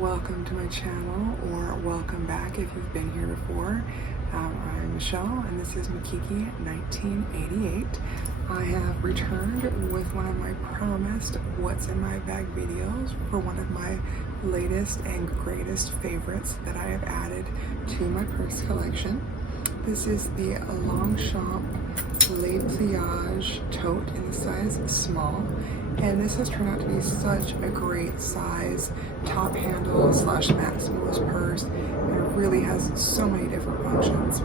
welcome to my channel, or welcome back if you've been here before. I'm Michelle and this is Makiki 1988. I have returned with one of my promised what's in my bag videos for one of my latest and greatest favorites that I have added to my purse collection. This is the Longchamp Pliage tote in the size small, and this has turned out to be such a great size top handle slash maximalist purse, and it really has so many different functions.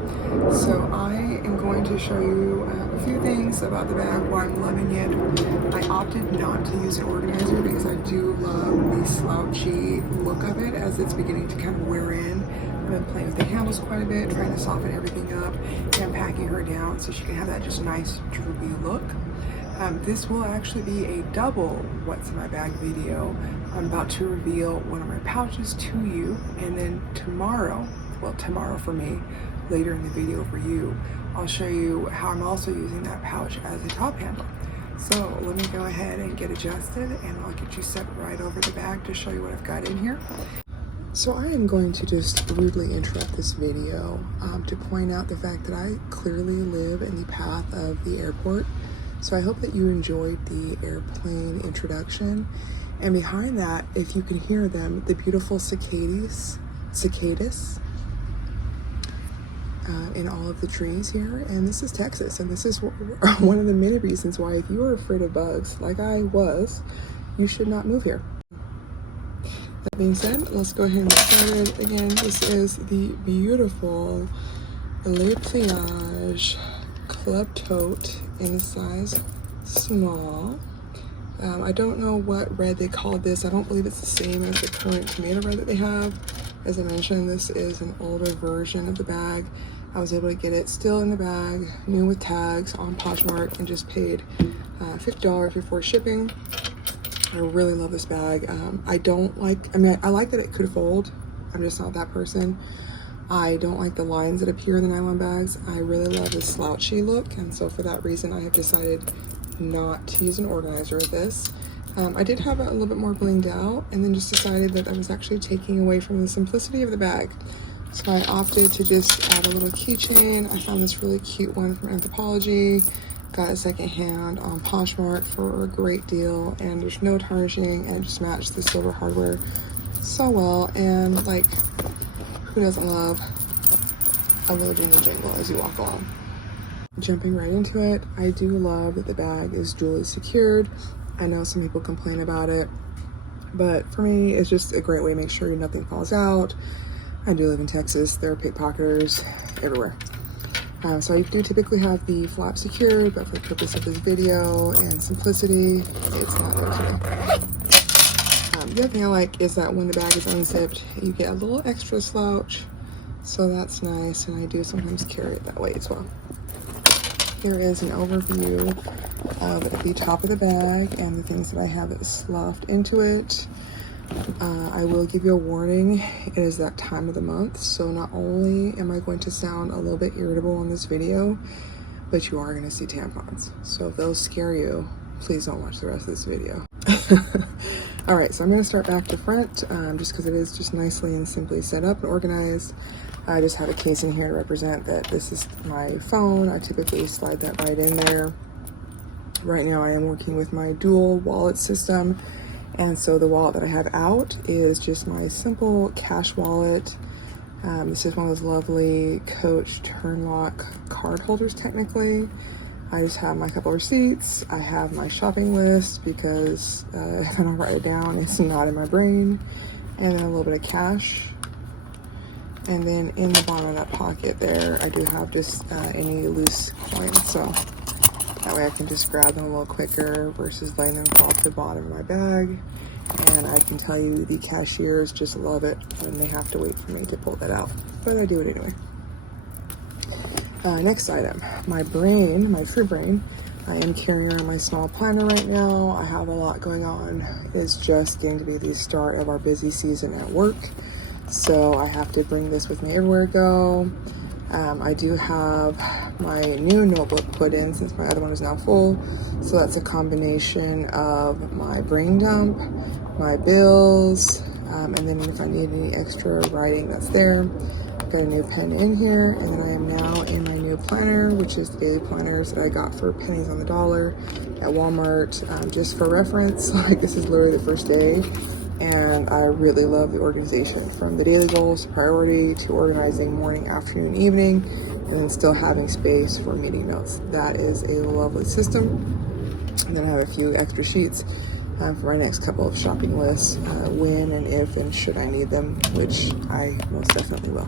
So I am going to show you a few things about the bag, why I'm loving it. I opted not to use an organizer because I do love the slouchy look of it as it's beginning to kind of wear in. I've been playing with the handles quite a bit, trying to soften everything up and packing her down so she can have that just nice droopy look. This will actually be a double what's in my bag video. I'm about to reveal one of my pouches to you, and then tomorrow, well, tomorrow for me, later in the video for you, I'll show you how I'm also using that pouch as a top handle. So let me go ahead and get adjusted, and I'll get you set right over the bag to show you what I've got in here. So I am going to just rudely interrupt this video to point out the fact that I clearly live in the path of the airport. So I hope that you enjoyed the airplane introduction. And behind that, if you can hear them, the beautiful cicadas in all of the trees here. And this is Texas, and this is one of the many reasons why, if you are afraid of bugs, like I was, you should not move here. That being said, let's go ahead and get started. Again, this is the beautiful Pliage Club Tote in a size small. I don't know what red they called this. I don't believe it's the same as the current tomato red that they have. As I mentioned, this is an older version of the bag. I was able to get it still in the bag, new with tags on Poshmark, and just paid $50 before shipping. I really love this bag. I like that it could fold. I'm just not that person. I don't like the lines that appear in the nylon bags. I really love the slouchy look, and so for that reason I have decided not to use an organizer with this. I did have it a little bit more blinged out, and then just decided that I was actually taking away from the simplicity of the bag. So I opted to just add a little keychain. I found this really cute one from Anthropology. Got it secondhand on Poshmark for a great deal, and there's no tarnishing, and it just matched the silver hardware so well. And like, who doesn't love a little jingle jingle as you walk along? Jumping right into it, I do love that the bag is dually secured. I know some people complain about it, but for me, it's just a great way to make sure nothing falls out. I do live in Texas. There are pickpocketers everywhere. So I do typically have the flap secured, but for the purpose of this video and simplicity, it's not there today. The other thing I like is that when the bag is unzipped, you get a little extra slouch, so that's nice, and I do sometimes carry it that way as well. There is an overview of the top of the bag and the things that I have sloughed into it. I will give you a warning, it is that time of the month, so not only am I going to sound a little bit irritable on this video, but you are going to see tampons. So if those scare you, please don't watch the rest of this video. Alright, so I'm going to start back to front, just because it is just nicely and simply set up and organized. I just have a case in here to represent that this is my phone. I typically slide that right in there. Right now I am working with my dual wallet system, and so the wallet that I have out is just my simple cash wallet. This is one of those lovely Coach turn lock card holders technically. I just have my couple receipts. I have my shopping list because if I don't write it down, it's not in my brain. And then a little bit of cash. And then in the bottom of that pocket there, I do have just any loose coins. So that way I can just grab them a little quicker versus letting them fall to the bottom of my bag. And I can tell you the cashiers just love it, and they have to wait for me to pull that out. But I do it anyway. Next item, my true brain. I am carrying around my small planner right now. I have a lot going on. It's just getting to be the start of our busy season at work, so I have to bring this with me everywhere I go. I do have my new notebook put in since my other one is now full, so that's a combination of my brain dump, my bills, And then if I need any extra writing, that's there. I've got a new pen in here, and then I am now in my new planner, which is the daily planners that I got for pennies on the dollar at Walmart, just for reference. Like, this is literally the first day, and I really love the organization, from the daily goals to priority to organizing morning, afternoon, evening, and then still having space for meeting notes. That is a lovely system. And then I have a few extra sheets for my next couple of shopping lists, when and if and should I need them, which I most definitely will.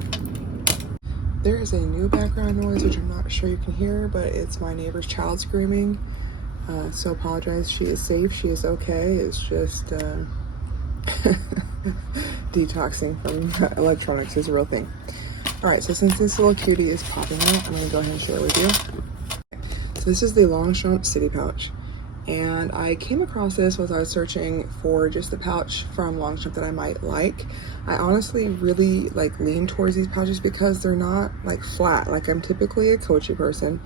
There is a new background noise, which I'm not sure you can hear, but it's my neighbor's child screaming. So apologize. She is safe. She is okay. It's just detoxing from electronics is a real thing. All right, so since this little cutie is popping out, I'm going to go ahead and share it with you. So this is the Longchamp City Pouch. And I came across this as I was searching for just the pouch from Longchamp that I might like. I honestly really lean towards these pouches because they're not flat. Like, I'm typically a coachy person,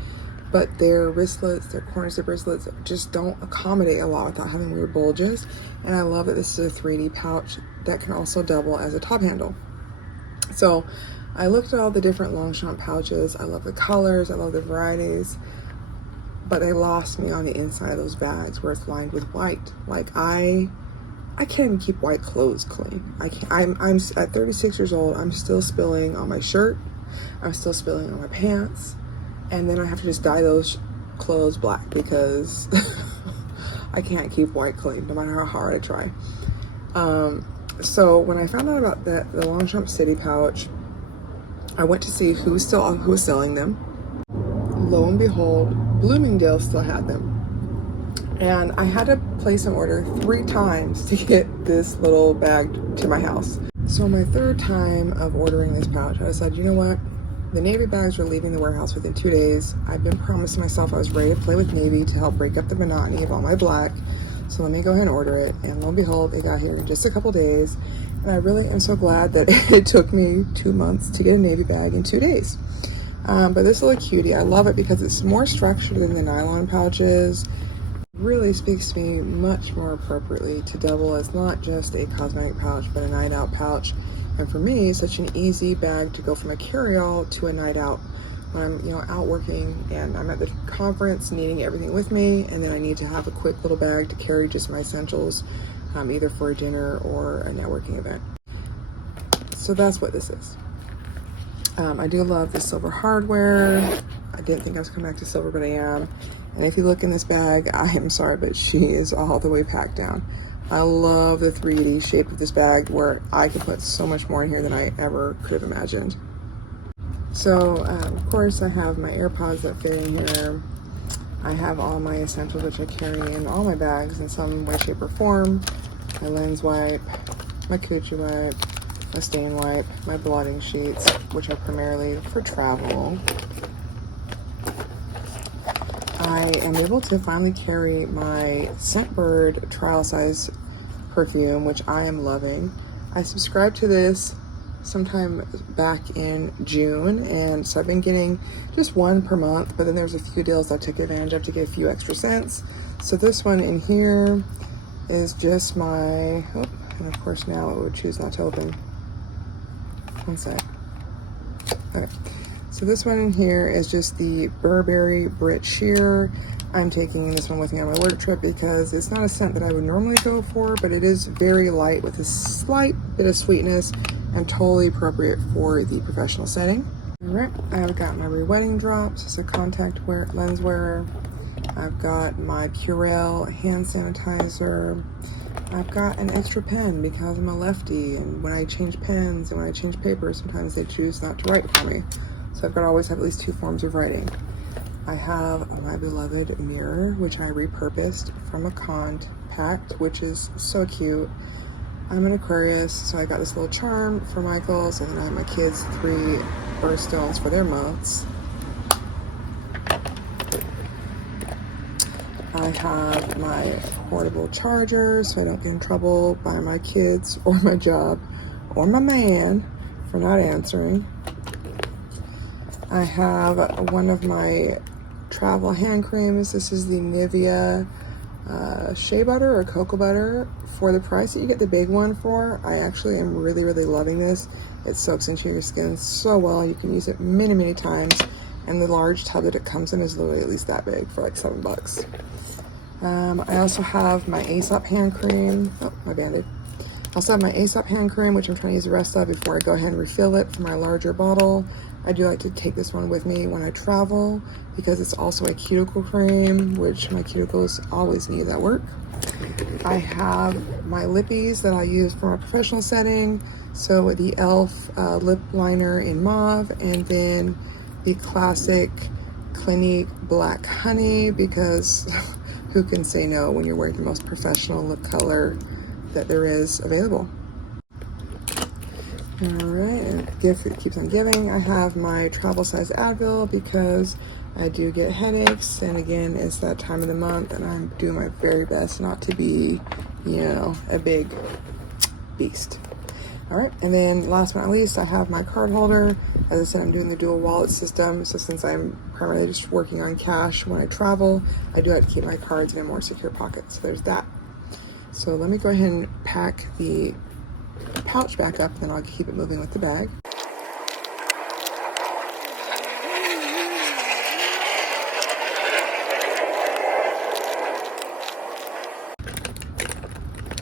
but their wristlets, their corner zip wristlets just don't accommodate a lot without having weird bulges. And I love that this is a 3D pouch that can also double as a top handle. So I looked at all the different Longchamp pouches. I love the colors, I love the varieties. But they lost me on the inside of those bags where it's lined with white. Like, I can't even keep white clothes clean. I can't. I'm at 36 years old. I'm still spilling on my shirt. I'm still spilling on my pants, and then I have to just dye those clothes black because I can't keep white clean no matter how hard I try. So when I found out about the Longchamp City Pouch, I went to see who was selling them. Lo and behold, Bloomingdale's still had them. And I had to place an order 3 times to get this little bag to my house. So my 3rd time of ordering this pouch, I decided, you know what? The navy bags are leaving the warehouse within 2 days. I've been promising myself I was ready to play with navy to help break up the monotony of all my black. So let me go ahead and order it. And lo and behold, it got here in just a couple days. And I really am so glad that it took me 2 months to get a navy bag in 2 days. But this little cutie, I love it because it's more structured than the nylon pouches. Really speaks to me much more appropriately to double as not just a cosmetic pouch, but a night out pouch. And for me, it's such an easy bag to go from a carry-all to a night out. When I'm, out working and I'm at the conference needing everything with me, and then I need to have a quick little bag to carry just my essentials, either for a dinner or a networking event. So that's what this is. I do love the silver hardware. I didn't think I was coming back to silver, but I am. And if you look in this bag, I am sorry, but she is all the way packed down. I love the 3D shape of this bag where I can put so much more in here than I ever could have imagined. So, of course, I have my AirPods that fit in here. I have all my essentials, which I carry in all my bags in some way, shape, or form. My lens wipe, my coochie wipe, my stain wipe, my blotting sheets, which are primarily for travel. I am able to finally carry my Scentbird trial size perfume, which I am loving. I subscribed to this sometime back in June, and so I've been getting just one per month, but then there's a few deals I took advantage of to get a few extra scents. So this one in here is just my, and of course now it would choose not to open. One sec. Okay. So this one in here is just the Burberry Brit Sheer. I'm taking this one with me on my work trip because it's not a scent that I would normally go for, but it is very light with a slight bit of sweetness and totally appropriate for the professional setting. All right, I've got my Re-Wetting Drops, it's a contact lens wearer. I've got my Purell hand sanitizer. I've got an extra pen because I'm a lefty, and when I change pens and when I change paper, sometimes they choose not to write for me. So I've got to always have at least 2 forms of writing. I have my beloved mirror, which I repurposed from a compact, which is so cute. I'm an Aquarius, so I got this little charm for Michael's, and then I have my kids' 3 birthstones for their months. I have my portable charger so I don't get in trouble by my kids or my job or my man for not answering. I have one of my travel hand creams. This is the Nivea shea butter or cocoa butter. For the price that you get the big one for, I actually am really, really loving this. It soaks into your skin so well. You can use it many, many times. And the large tub that it comes in is literally at least that big for like $7. I also have my Aesop hand cream. Oh, my Band-Aid. I also have my Aesop hand cream, which I'm trying to use the rest of before I go ahead and refill it for my larger bottle. I do like to take this one with me when I travel because it's also a cuticle cream, which my cuticles always need at work. I have my lippies that I use for my professional setting. So the e.l.f. Lip liner in mauve, and then the classic Clinique Black Honey, because who can say no when you're wearing the most professional lip color that there is available. All right, and gift that keeps on giving. I have my travel size Advil because I do get headaches, and again, it's that time of the month, and I'm doing my very best not to be, you know, a big beast. All right, and then last but not least, I have my card holder. As I said, I'm doing the dual wallet system, so since I'm primarily just working on cash when I travel, I do have to keep my cards in a more secure pocket, so there's that. So let me go ahead and pack the pouch back up, and then I'll keep it moving with the bag.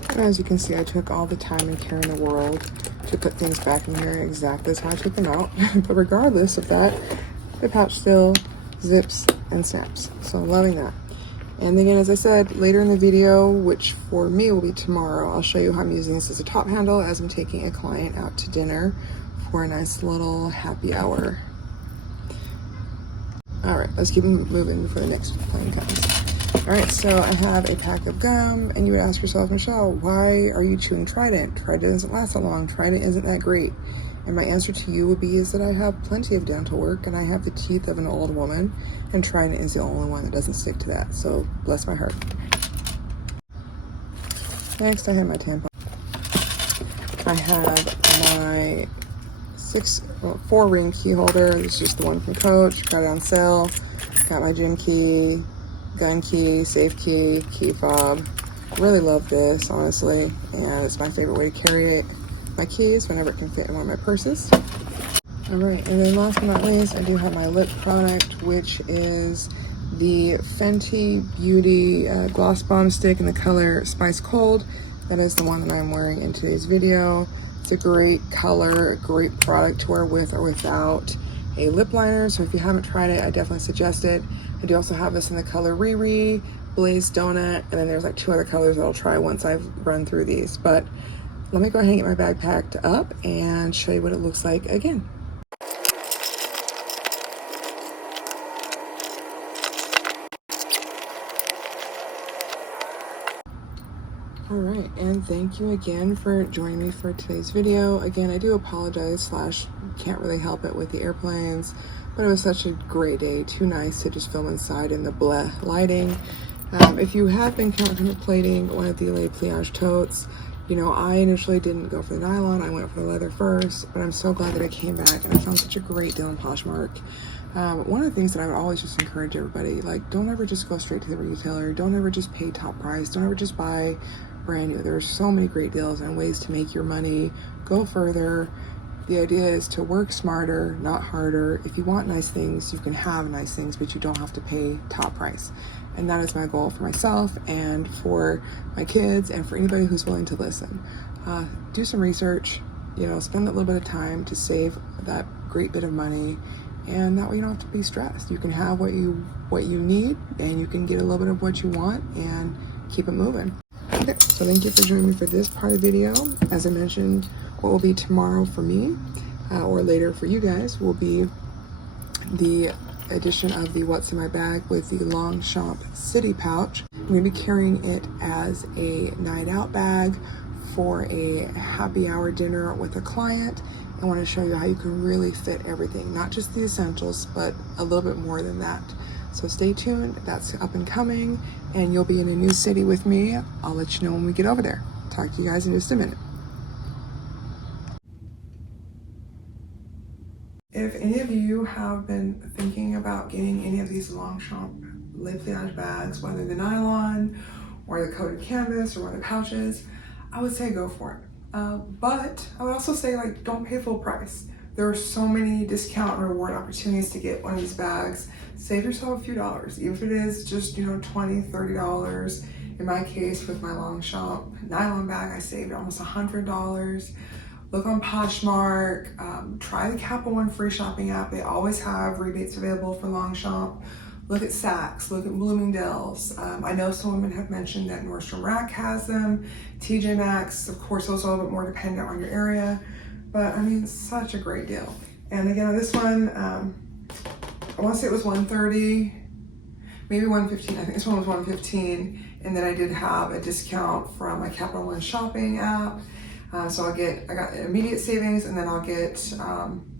And as you can see, I took all the time and care in the world to put things back in here exactly as how I took them out. But regardless of that, the pouch still zips and snaps. So I'm loving that. And again, as I said, later in the video, which for me will be tomorrow, I'll show you how I'm using this as a top handle as I'm taking a client out to dinner for a nice little happy hour. All right, let's keep moving before the next plane comes. All right, so I have a pack of gum, and you would ask yourself, Michelle, why are you chewing Trident? Trident doesn't last that long. Trident isn't that great. And my answer to you would be is that I have plenty of dental work, and I have the teeth of an old woman, and Trident is the only one that doesn't stick to that. So bless my heart. Next, I have my tampon. I have my 4-ring key holder. This is just the one from Coach. Got it on sale. Got my gym key, gun key, safe key, key fob. Really love this, honestly, and it's my favorite way to carry it. My keys whenever it can fit in one of my purses. All right, and then last but not least, I do have my lip product, which is the Fenty Beauty Gloss Bomb Stick in the color Spice Cold. That is the one that I'm wearing in today's video. It's a great color, a great product to wear with or without a lip liner. So if you haven't tried it, I definitely suggest it. I do also have this in the color Riri, Blaze Donut, and then there's like 2 other colors that I'll try once I've run through these. But let me go ahead and get my bag packed up and show you what it looks like again. All right, and thank you again for joining me for today's video. Again, I do apologize / can't really help it with the airplanes, but it was such a great day, too nice to just film inside in the bleh lighting. If you have been contemplating one of the LA Pliage totes, you know, I initially didn't go for the nylon, I went for the leather first, but I'm so glad that I came back and I found such a great deal in Poshmark. One of the things that I would always just encourage everybody, like, don't ever just go straight to the retailer, don't ever just pay top price, don't ever just buy brand new. There's so many great deals and ways to make your money go further. The idea is to work smarter, not harder. If you want nice things, you can have nice things, but you don't have to pay top price. And that is my goal for myself and for my kids and for anybody who's willing to listen. Do some research, you know, spend a little bit of time to save that great bit of money, and that way you don't have to be stressed. You can have what you need, and you can get a little bit of what you want and keep it moving. Okay, so thank you for joining me for this part of the video. As I mentioned, what will be tomorrow for me, or later for you guys, will be the edition of the What's in My Bag with the Longchamp City pouch. I'm going to be carrying it as a night out bag for a happy hour dinner with a client. I want to show you how you can really fit everything, not just the essentials, but a little bit more than that. So stay tuned, that's up and coming, and you'll be in a new city with me. I'll let you know when we get over there. Talk to you guys in just a minute. If any of you have been thinking about getting any of these Longchamp Pliage bags, whether the nylon or the coated canvas or one of the pouches, I would say go for it. But I would also say, like, don't pay full price. There are so many discount and reward opportunities to get one of these bags. Save yourself a few dollars, even if it is just, you know, $20, $30. In my case, with my Longchamp nylon bag, I saved almost $100. Look on Poshmark, try the Capital One free shopping app. They always have rebates available for Longchamp. Look at Saks, look at Bloomingdale's. I know some women have mentioned that Nordstrom Rack has them, TJ Maxx. Of course, those are a little bit more dependent on your area, but I mean, such a great deal. And again, on this one, I want to say it was $130, maybe $115. I think this one was $115, and then I did have a discount from my Capital One shopping app. So I got immediate savings, and then I'll get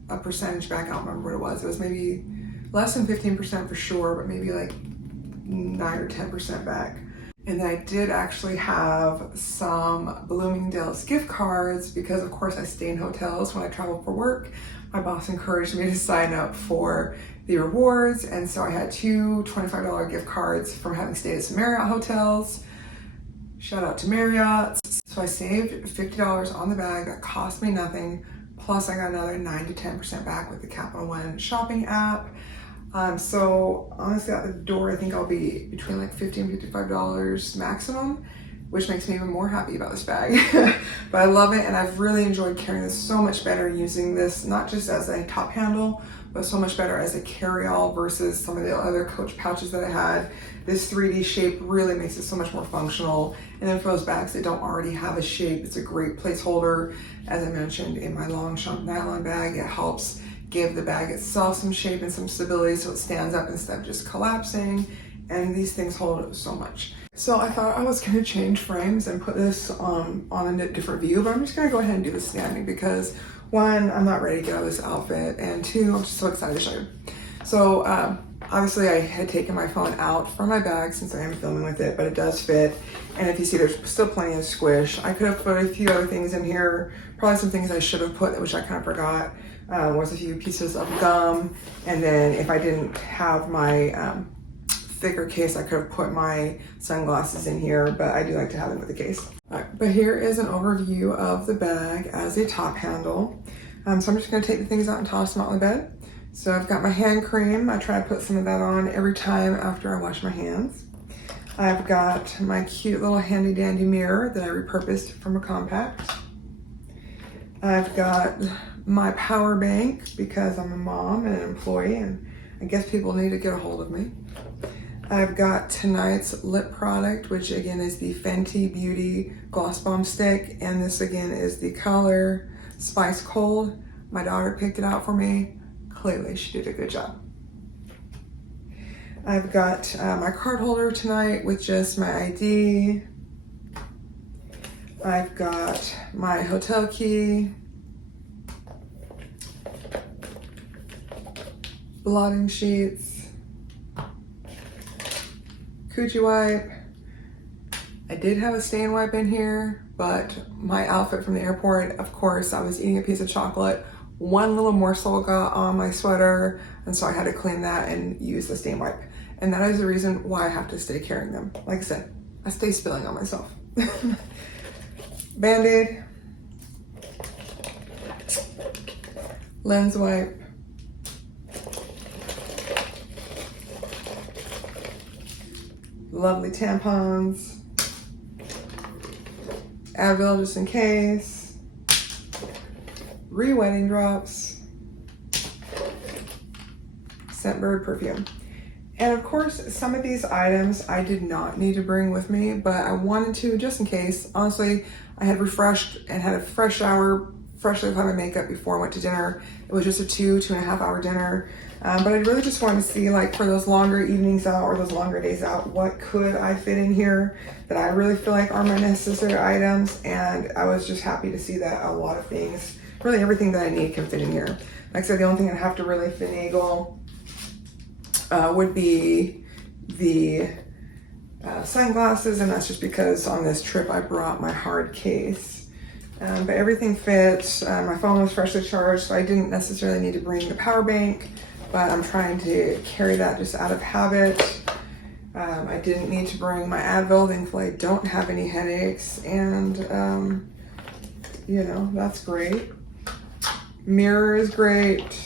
a percentage back. I don't remember what it was. It was maybe less than 15% for sure, but maybe like 9 or 10% back. And then I did actually have some Bloomingdale's gift cards because, of course, I stay in hotels when I travel for work. My boss encouraged me to sign up for the rewards, and so I had 2 $25 gift cards from having stayed at some Marriott hotels. Shout out to Marriott. So I saved $50 on the bag. That cost me nothing. Plus I got another 9 to 10% back with the Capital One shopping app. So honestly, at the door, I think I'll be between like $50 and $55 maximum, which makes me even more happy about this bag. But I love it, and I've really enjoyed carrying this so much better, using this not just as a top handle, but so much better as a carry-all versus some of the other Coach pouches that I had. This 3D shape really makes it so much more functional. And then for those bags that don't already have a shape, it's a great placeholder. As I mentioned, in my Longchamp nylon bag, it helps give the bag itself some shape and some stability so it stands up instead of just collapsing. And these things hold so much. So I thought I was gonna change frames and put this on a different view, but I'm just gonna go ahead and do the standing because 1, I'm not ready to get out of this outfit, and 2, I'm just so excited to show you. So obviously I had taken my phone out from my bag since I am filming with it, but it does fit. And if you see, there's still plenty of squish. I could have put a few other things in here, probably some things I should have put, which I kind of forgot. Was a few pieces of gum, and then if I didn't have my thicker case, I could have put my sunglasses in here, but I do like to have them with the case. All right, but here is an overview of the bag as a top handle. So I'm just gonna take the things out and toss them out on the bed. So I've got my hand cream. I try to put some of that on every time after I wash my hands. I've got my cute little handy dandy mirror that I repurposed from a compact. I've got my power bank because I'm a mom and an employee, and I guess people need to get a hold of me. I've got tonight's lip product, which again is the Fenty Beauty Gloss Bomb Stick, and this again is the color Spice Cold. My daughter picked it out for me. Clearly, she did a good job. I've got my card holder tonight with just my ID. I've got my hotel key, blotting sheets, coochie wipe. I did have a stain wipe in here, but my outfit from the airport, of course, I was eating a piece of chocolate. One little morsel got on my sweater, and so I had to clean that and use the stain wipe. And that is the reason why I have to stay carrying them. Like I said, I stay spilling on myself. Band-Aid, lens wipe, lovely tampons, Advil just in case, re-wetting drops, Scentbird perfume. And of course, some of these items I did not need to bring with me, but I wanted to just in case. Honestly, I had refreshed and had a fresh shower, freshly applied my makeup before I went to dinner. It was just a 2.5 hour dinner. But I really just wanted to see, like, for those longer evenings out or those longer days out, what could I fit in here that I really feel like are my necessary items. And I was just happy to see that a lot of things, really everything that I need can fit in here. Like I said, the only thing I'd have to really finagle would be the sunglasses, and that's just because on this trip I brought my hard case. But everything fits. My phone was freshly charged, so I didn't necessarily need to bring the power bank, but I'm trying to carry that just out of habit. I didn't need to bring my Advil. Thankfully, I don't have any headaches, and you know, that's great. Mirror is great.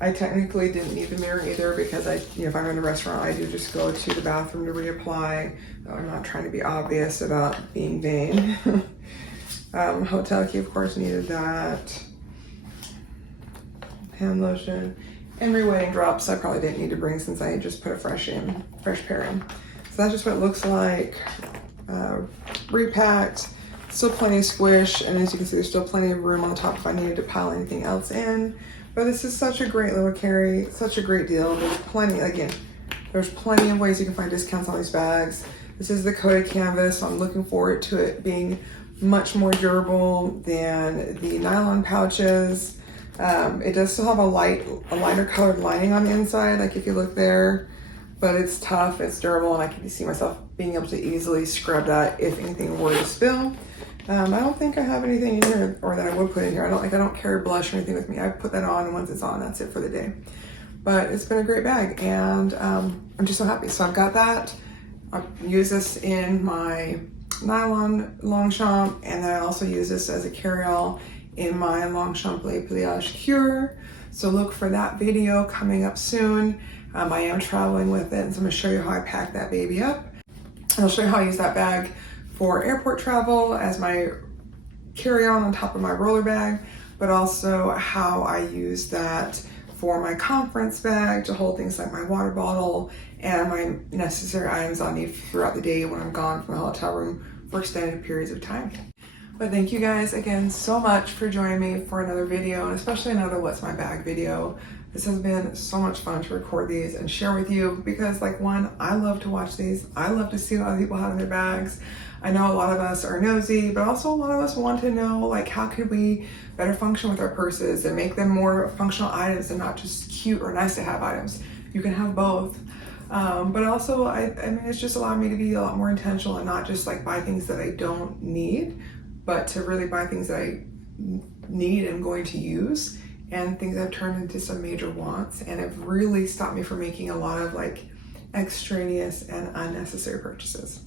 I technically didn't need the mirror either because if I'm in a restaurant, I do just go to the bathroom to reapply. I'm not trying to be obvious about being vain. Hotel key, of course, needed that. Hand lotion. And re-weighting drops I probably didn't need to bring since I just put a fresh pair in. So that's just what it looks like. Repacked. Still plenty of squish, and as you can see, there's still plenty of room on the top if I needed to pile anything else in. But this is such a great little carry, such a great deal. There's plenty, again, there's plenty of ways you can find discounts on these bags. This is the coated canvas, so I'm looking forward to it being much more durable than the nylon pouches. It does still have a lighter colored lining on the inside, like if you look there, but it's tough, it's durable, and I can see myself being able to easily scrub that if anything were to spill. I don't think I have anything in here, or that I would put in here. I don't carry blush or anything with me. I put that on, and once it's on, that's it for the day. But it's been a great bag, and I'm just so happy. So I've got that. I'll use this in my nylon Longchamp, and then I also use this as a carry-all in my Longchamp Pliage Cure. So look for that video coming up soon. I am traveling with it, and so I'm gonna show you how I pack that baby up. And I'll show you how I use that bag for airport travel as my carry-on top of my roller bag, but also how I use that for my conference bag to hold things like my water bottle and my necessary items I'll need throughout the day when I'm gone from the hotel room for extended periods of time. But thank you guys again so much for joining me for another video, and especially another What's My Bag video. This has been so much fun to record these and share with you because, like, one, I love to watch these. I love to see what other people have in their bags. I know a lot of us are nosy, but also a lot of us want to know, like, how could we better function with our purses and make them more functional items and not just cute or nice to have items. You can have both. But also, I mean, it's just allowed me to be a lot more intentional and not just like buy things that I don't need, but to really buy things that I need and going to use, and things that have turned into some major wants and have really stopped me from making a lot of like extraneous and unnecessary purchases.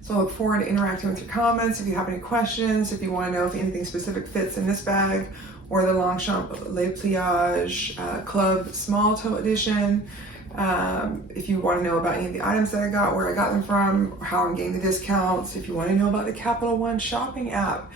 So I look forward to interacting with your comments. If you have any questions, if you want to know if anything specific fits in this bag or the Longchamp Le Pliage Club Small Tote Edition, if you want to know about any of the items that I got, where I got them from, how I'm getting the discounts, if you want to know about the Capital One shopping app,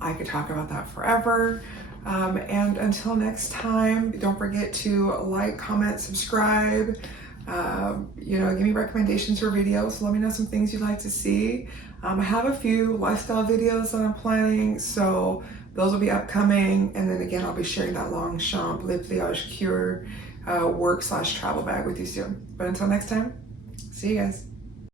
I could talk about that forever. And until next time, don't forget to like, comment, subscribe. You know, give me recommendations for videos. Let me know some things you'd like to see. I have a few lifestyle videos that I'm planning, so those will be upcoming. And then again, I'll be sharing that Longchamp Le Pliage Cure work/travel bag with you soon. But until next time, see you guys.